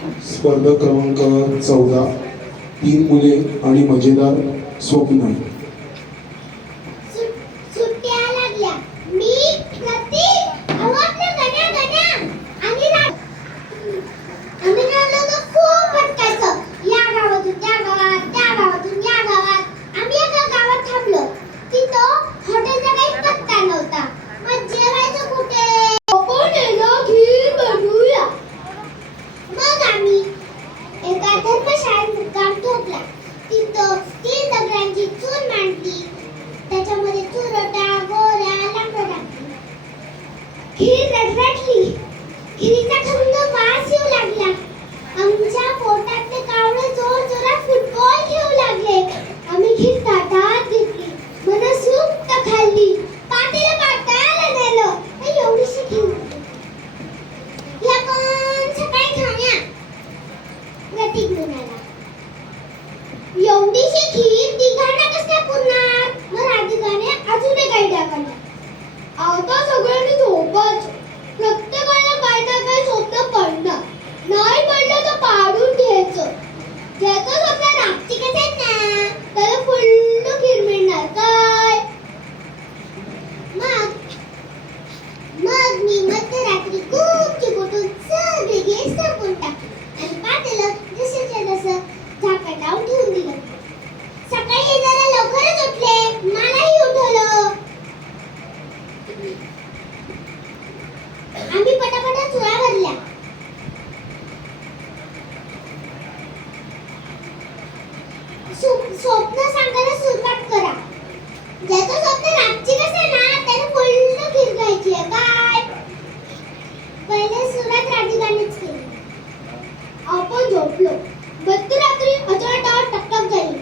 स्पर्धा क्रमांक 14, 3 मुले आणि मजेदार स्वप्न. सुट्ट्या लागल्या. मी प्रतीक आवाजनं गण्या गण्या आणि आम्ही लोक खूप भटकायचो. या गावातून त्या गावात, त्या गावातून या गावात. आम्ही एका गावात थांबलो. तिथं हॉटेलचा काही पत्ता नव्हता. मग जेवायचं कुठे? खीर बनवूया. मग आम्ही एका धर्मशाळेत मुक्काम ठोकला. तिथं 3 दगडांची चूल मांडली. त्याच्यामध्ये चुरटा, गोऱ्या, लाकडं टाकली. खीर रटरटली. खिरीचा खमंग वास येऊ लागला. आमच्या पोटातले कावळे जोर जोरात फुटबॉल खेळू लागले. आम्ही खीर ताटात घेतली. मनसोक्त खाल्ली. पातेलं पाटाला नेलं. एवढीशी खीर. या पण सकाळी खाण्या. प्रतीक म्हणाला. एवढीशी खीर तिघांना कसं काय पुरणार? मग राधिकाने अजून एक आयडिया काढली. आता सगळ्यांनी झोपायचं. प्रत्येकाला काही ना काही स्वप्न पडणार. नाही पडलं तर पाडून घ्यायचं. ज्याचं स्वप्न रापचिकच आहेत ना, त्याला फुल्ल खीर मिळणार. काय? मग मी मध्यरात्री गुपचूप उठून सगळी खीर संपवून टाकली आणि पातेलं जसंच्या तसं झाकण लावून ठेवून दिलं. सकाळी जरा लवकरच उठले. मलाही उठवलं. आम्ही पटापटा चुळा भरल्या. स्वप्न सांगायला सुरुवात करा. ज्याचं स्वप्न रापचिक असेल ना, त्याला फुल्ल खीर खायची आहे. काय? पहिले सुरुवात राधिकानेच केली. आपण झोपलो. मध्यरात्री अचानक टकटक झाली.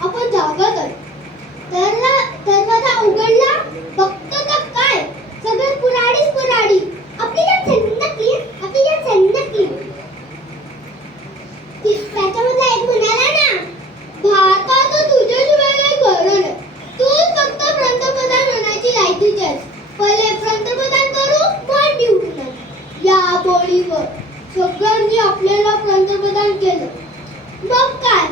आपण जागत आहे. दरवाजा उघडला. बघतो तर काय, सगळे पुराडीच पुराडी. आपल्याला झंडकली. त्याच्यामधला एक म्हणाला ना, भारतात तुझ्याशिवाय काही खरं नाही. तूच फक्त पंतप्रधान होण्याची लायकीची आहेस. पहिले पंतप्रधान करू, मग निवडून. या बोळीवर सगळ्यांनी आपल्याला पंतप्रधान केलं. मग काय,